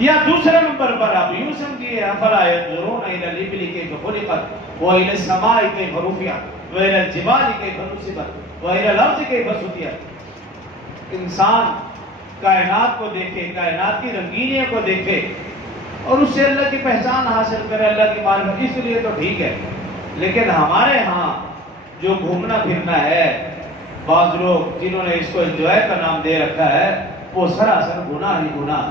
یا دوسرے نمبر پر آپ یوں سمجھیے افلا ينظرون الى الابل كيف خلقت والى السماء كيف رفعت والى الجبال كيف نصبت والى الارض كيف سطحت. انسان کائنات کو دیکھے، کائنات کی رنگینیوں کو دیکھے اور اس سے اللہ کی پہچان حاصل کرے، اللہ کی معرفت، اس لیے تو ٹھیک ہے. لیکن ہمارے ہاں جو گھومنا پھرنا ہے، بعض لوگ جنہوں نے اس کو انجوائے کا نام دے رکھا ہے، وہ سراسر گناہ ہی گناہ.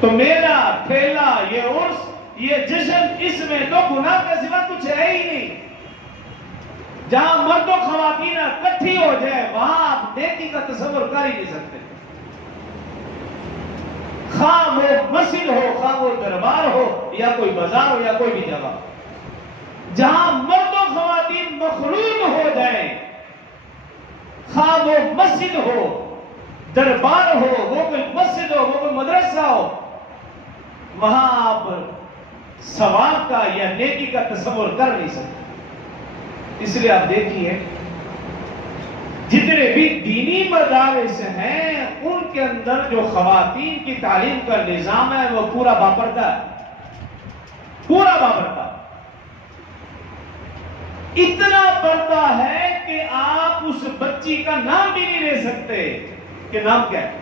تو میلا ٹھیلا، یہ عرس، یہ جشن، اس میں تو گناہ کا سوا کچھ ہے ہی نہیں. جہاں مرد و خواتین اکٹھی ہو جائے وہاں آپ نیکی کا تصور کر ہی نہیں سکتے. خواہ وہ مسجد ہو، خواہ وہ دربار ہو، یا کوئی بازار ہو، یا کوئی بھی جگہ، جہاں مرد و خواتین مخلوط ہو جائیں، خواہ وہ مسجد ہو، دربار ہو، وہ کوئی مسجد ہو، وہ کوئی مدرسہ ہو، وہاں آپ ثواب کا یا نیکی کا تصور کر نہیں سکتے. اس لیے آپ دیکھیے جتنے بھی دینی مدارس ہیں ان کے اندر جو خواتین کی تعلیم کا نظام ہے وہ پورا باپردہ ہے، پورا باپردہ. اتنا پردہ ہے کہ آپ اس بچی کا نام بھی نہیں لے سکتے کہ نام کیا ہے.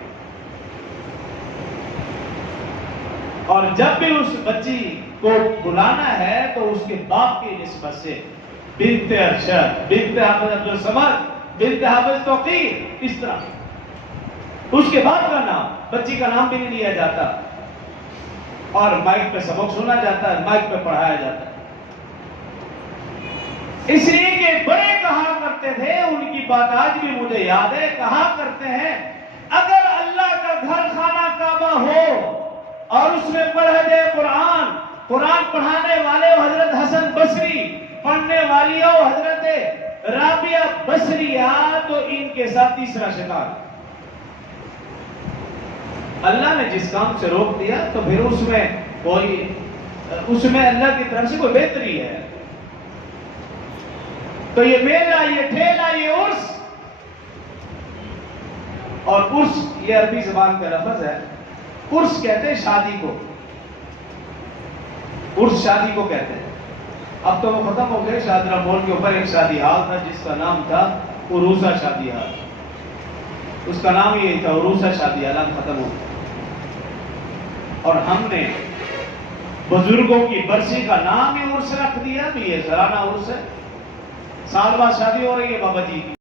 اور جب بھی اس بچی کو بلانا ہے تو اس کے باپ کی نسبت سے بنت ارشد، بنت حافظ عبدالصمد، بنت حافظ توقیر، اس طرح اس کے باپ کا نام، بچی کا نام بھی نہیں لیا جاتا. اور مائک پہ سبق سنا جاتا ہے، مائک پہ پڑھایا جاتا ہے. اس لیے کہ بڑے کہا کرتے تھے، ان کی بات آج بھی مجھے یاد ہے، کہا کرتے ہیں اگر اللہ کا گھر خانہ کعبہ ہو اور اس میں پڑھا جائے قرآن، قرآن پڑھانے والے ہو حضرت حسن بصری، پڑھنے والی ہو حضرت رابعہ بصریہ، تو ان کے ساتھ تیسرا شکار. اللہ نے جس کام سے روک دیا تو پھر اس میں اللہ کی طرف سے کوئی بہتری ہے. تو یہ میلہ، یہ ٹھیلا، یہ عرس، اور عرس یہ عربی زبان کا لفظ ہے. عرس کہتے ہیں شادی کو، عرس شادی کو کہتے ہیں. اب تو وہ ختم ہو گئے. شادرہ مول کے اوپر ایک شادی ہال تھا جس کا نام تھا عروسہ شادی ہال، اس کا نام یہ تھا عروسہ شادی ہال، ختم ہو گیا. اور ہم نے بزرگوں کی برسی کا نام ہی عرس رکھ دیا. تو یہ سالانہ عرس ہے، سال بعد شادی ہو رہی ہے بابا جی کی.